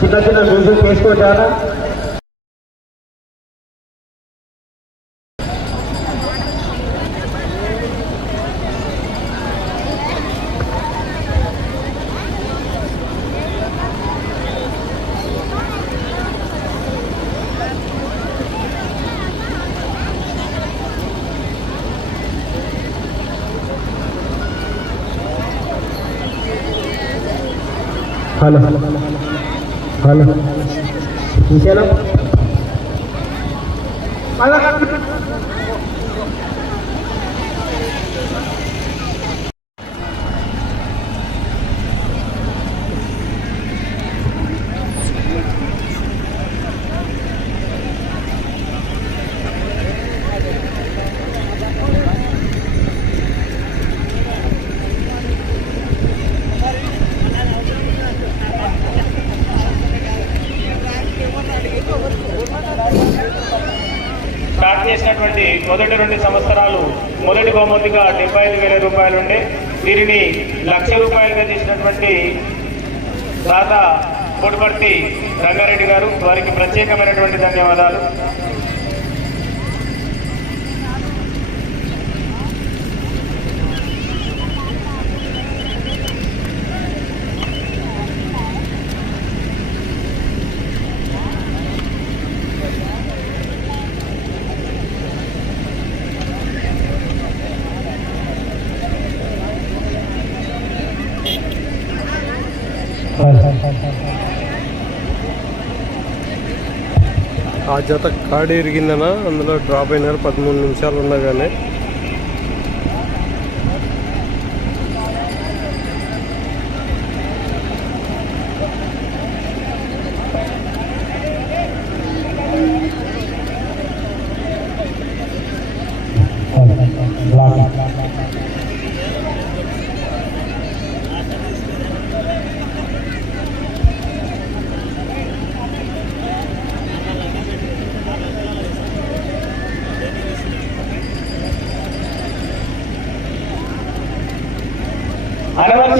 చిన్న చిన్న మ్యూజిక్ వేసుకుంటారా ملك మొదటి రెండు సంవత్సరాలు మొదటి బహుమతిగా డెబ్బై ఐదు వేల రూపాయలు ఉండే. దీనిని లక్ష రూపాయలుగా చేసినటువంటి దాదా కోటిపర్తి రంగారెడ్డి గారు వారికి ప్రత్యేకమైనటువంటి ధన్యవాదాలు. ఆ జత కాడి ఇరిగిందన అందులో డ్రాప్ అయినారు పదమూడు నిమిషాలు ఉండగానే.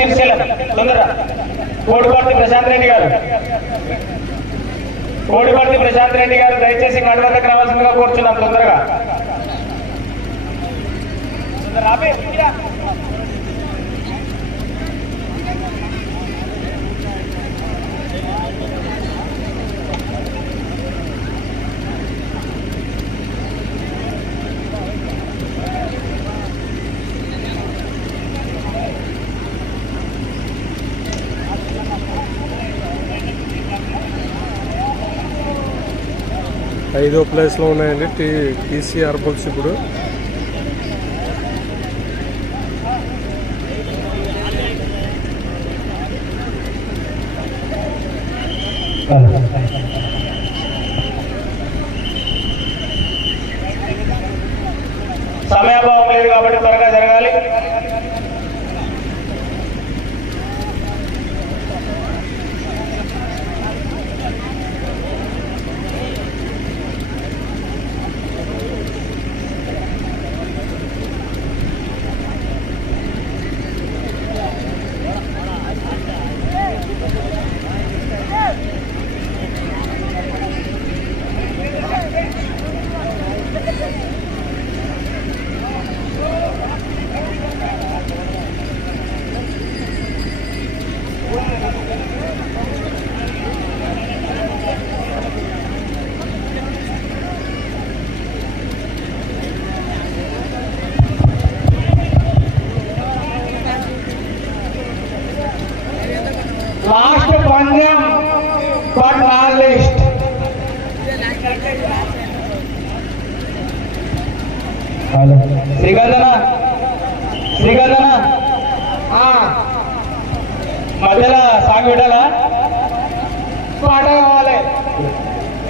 సిరిసిల్ల శిర్షల తొందర కోడిపర్తి ప్రశాంత్ రెడ్డి గారు. కోడిపర్తి ప్రశాంత్ రెడ్డి గారు దయచేసి నడవద్దకు రావాల్సిందిగా కోరుచున్నాం తొందరగా. ఐదో ప్లేస్లో ఉన్నాయండి. టీ టీసీఆర్ బుల్స్ ఇప్పుడు. సమయాభావం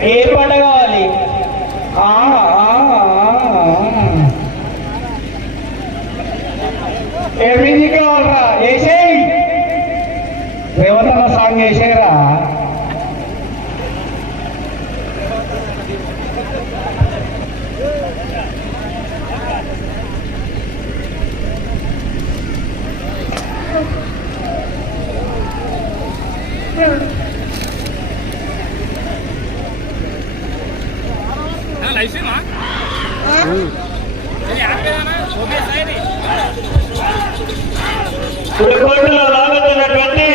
ఏ పాట కావాలి ఆ, కావాలరా? ఏ రాబోతున్నటువంటి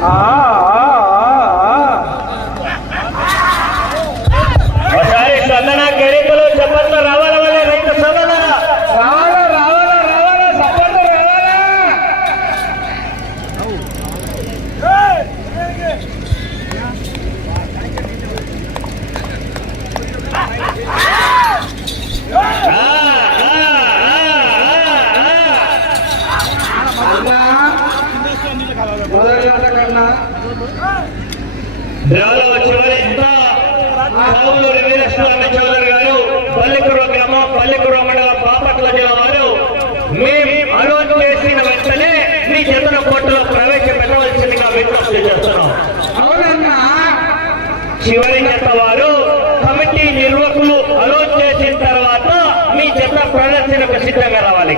啊啊！పాలకుర మండలం బాపట్ల జిల్లాలో మేము అనౌన్స్ చేసిన వెంటనే మీ చేతన కోర్టులో ప్రవేశపెట్టవలసిందిగా విజ్ఞప్తి చేస్తున్నాం. అవునన్నా. చివరి చేత వారు కమిటీ నిర్వహకులు అనౌన్స్ చేసిన తర్వాత మీ చేత ప్రదర్శనకు సిద్ధంగా రావాలి.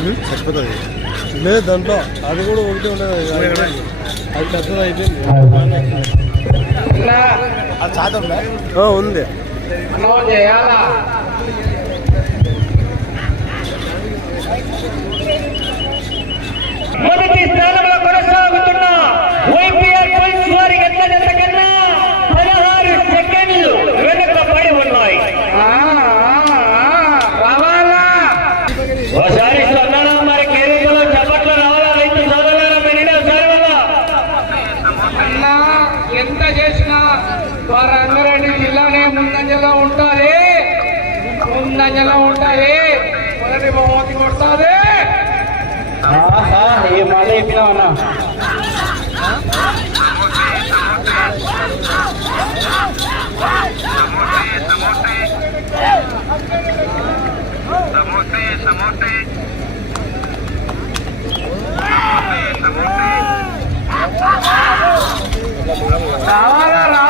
Hmm? చచ్చిపోతుంది లేదు దాంట్లో అది కూడా ఒకటి ఉండదు. అది పెద్దది ఉంది? สาวแล้ว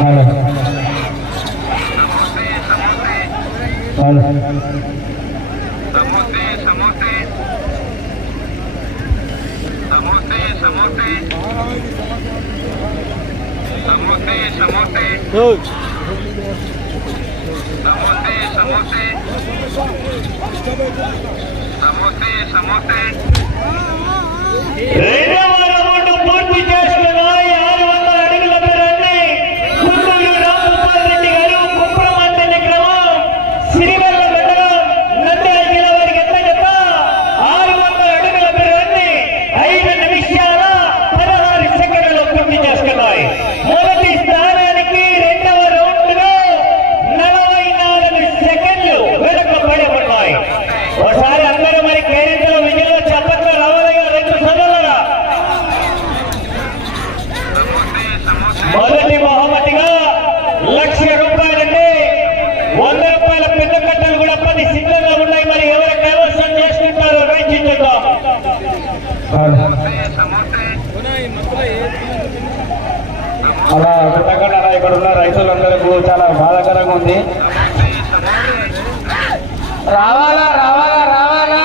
Halo. Halo. Samote, samote. Samote, samote. Samote, samote. Coach. Samote, samote. Samote, samote. అలా కృతజ్ఞత ఇక్కడ ఉన్న రైతులందరికీ చాలా బాధాకరంగా ఉంది రావాలా? రావాలా రావాలా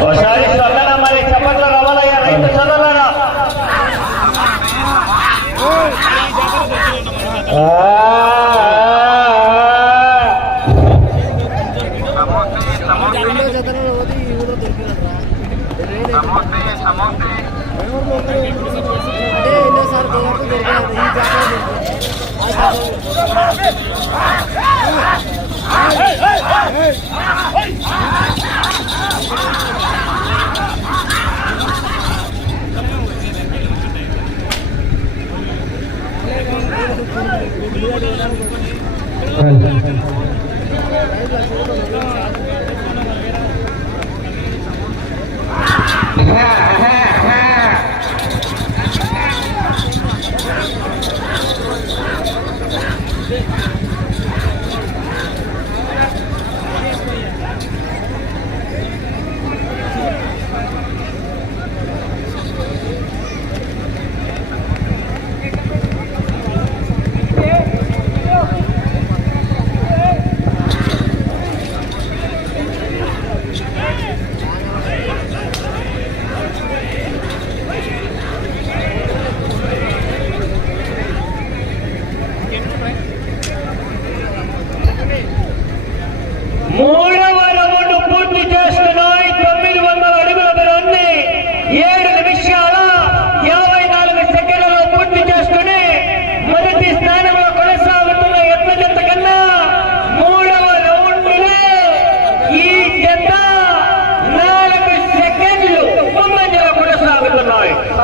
ఒకసారి Ah! Yeah.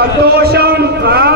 多香啊！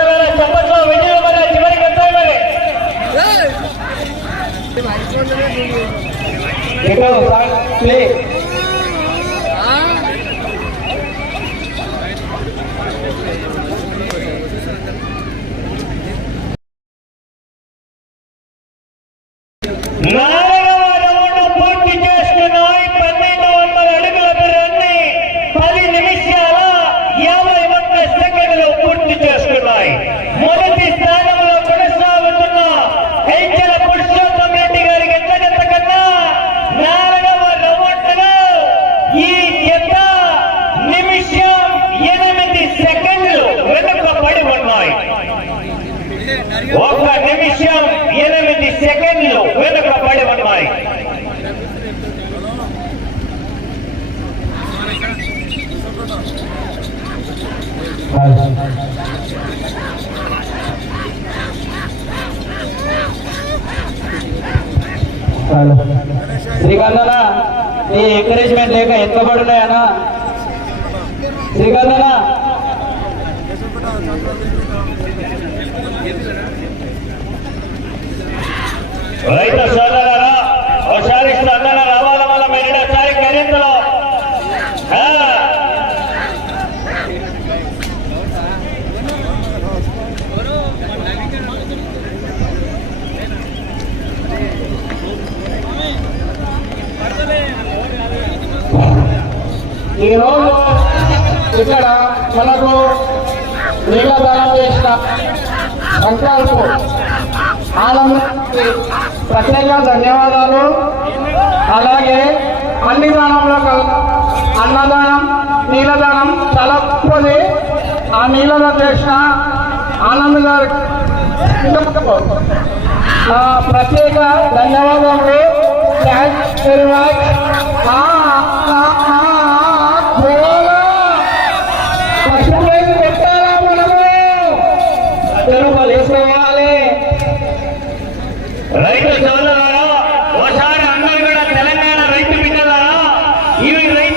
ప్లే ఒక నిమిషం ఎనిమిది సెకండ్లు వెనుకబడి ఉన్నాయి శ్రీకాంతన నీ ఎంకరేజ్మెంట్ లేక ఎక్కబడి ఉన్నాయనా శ్రీకాంతన రైతు సోదరులారా ఒకసారి స్పందన రావాల వల్ల మీరు ఒకసారి కరింతలో ఈరోజు ఇక్కడ మనకు నీళ్ళ దానం చేసిన సంక్రాంతి ఆనందానికి ప్రత్యేక ధన్యవాదాలు. అలాగే అన్ని దానంలో అన్నదానం నీలదానం చాలా గొప్పది ఆ నీలదానం చేసిన ఆనంద్ గారు ప్రత్యేక ధన్యవాదాలు. థ్యాంక్స్ వెరీ మచ్ You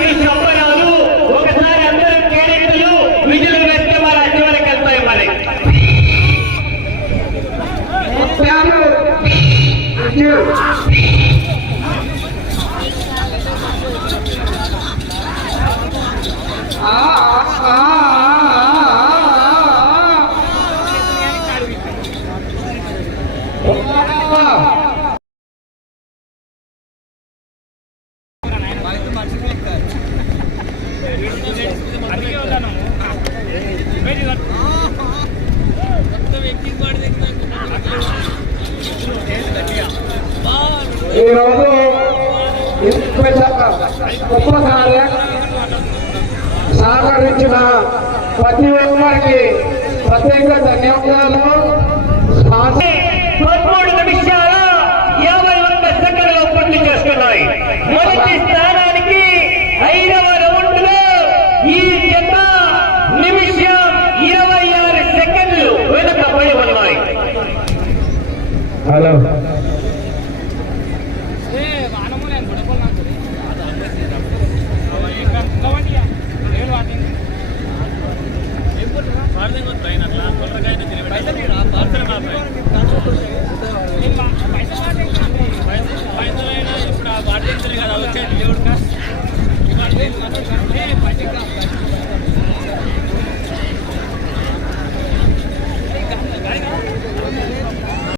ఈరోజు ఇంత సహకరించిన ప్రతి ఒక్కరికి ప్రత్యేక ధన్యవాదాలు. Hello.